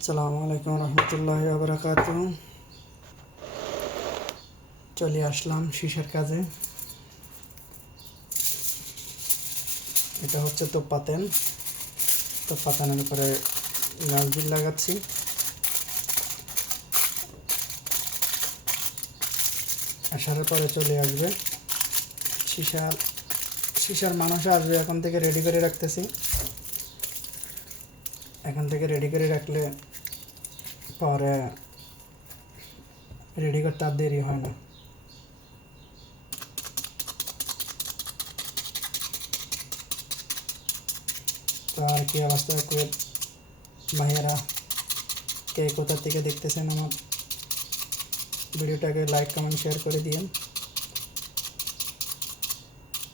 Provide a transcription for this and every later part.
আসসালামু আলাইকুম রহমতুল্লাহি ওয়া বারাকাতুহু। চলে আসলাম শিশার কাজে। এটা হচ্ছে তোপ্পাতেনের উপরে গ্লাস লাগাচ্ছি। আসার পরে চলে আসবে শিশার মানুষ আসবে। এখন থেকে রেডি করে রাখতেছি। এখন থেকে রেডি করে রাখলে পরে রেডি করতে আর দেরি হয় না। তো আর কি অবস্থা কুয়েত ভাইয়েরা, কে কোথা থেকে দেখতেছেন আমার ভিডিওটাকে লাইক কমেন্ট শেয়ার করে দিন।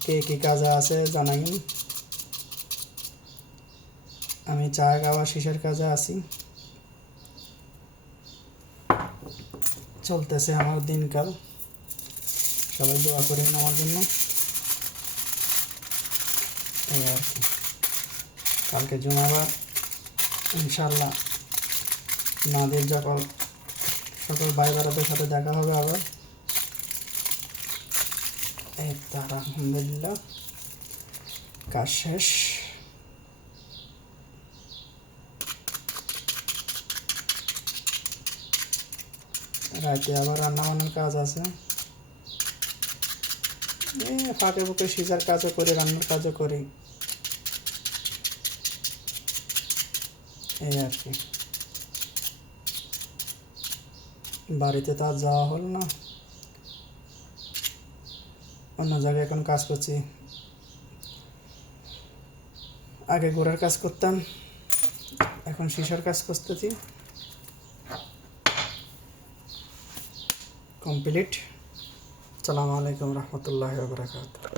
কে কী কাজে আছে জানাইন। আমি চা খাওয়া শিশার কাজে আছি। চলতেছে আমার দিনকাল। সবাই দোয়া করেন আমার জন্য। এই আর কি, কালকে জুমাবার ইনশাল্লাহ নাদের সকল ভাই বারাদের সাথে দেখা হবে আবার। এই তার আলহামদুলিল্লাহ কাজ শেষ। রাতে আবার রান্না বান্নার কাজ আছে। ফাঁকে ফুঁকে সিজার কাজও করি, রান্নার কাজও করি। এই আর কি, বাড়িতে তো আর যাওয়া হল না। অন্য জায়গায় এখন কাজ করছি। আগে গোড়ার কাজ করতাম, এখন সিসার কাজ করতেছি। কমপ্লিট। আসসালামু আলাইকুম রহমতুল্লাহি ওয়া বারাকাতুহু।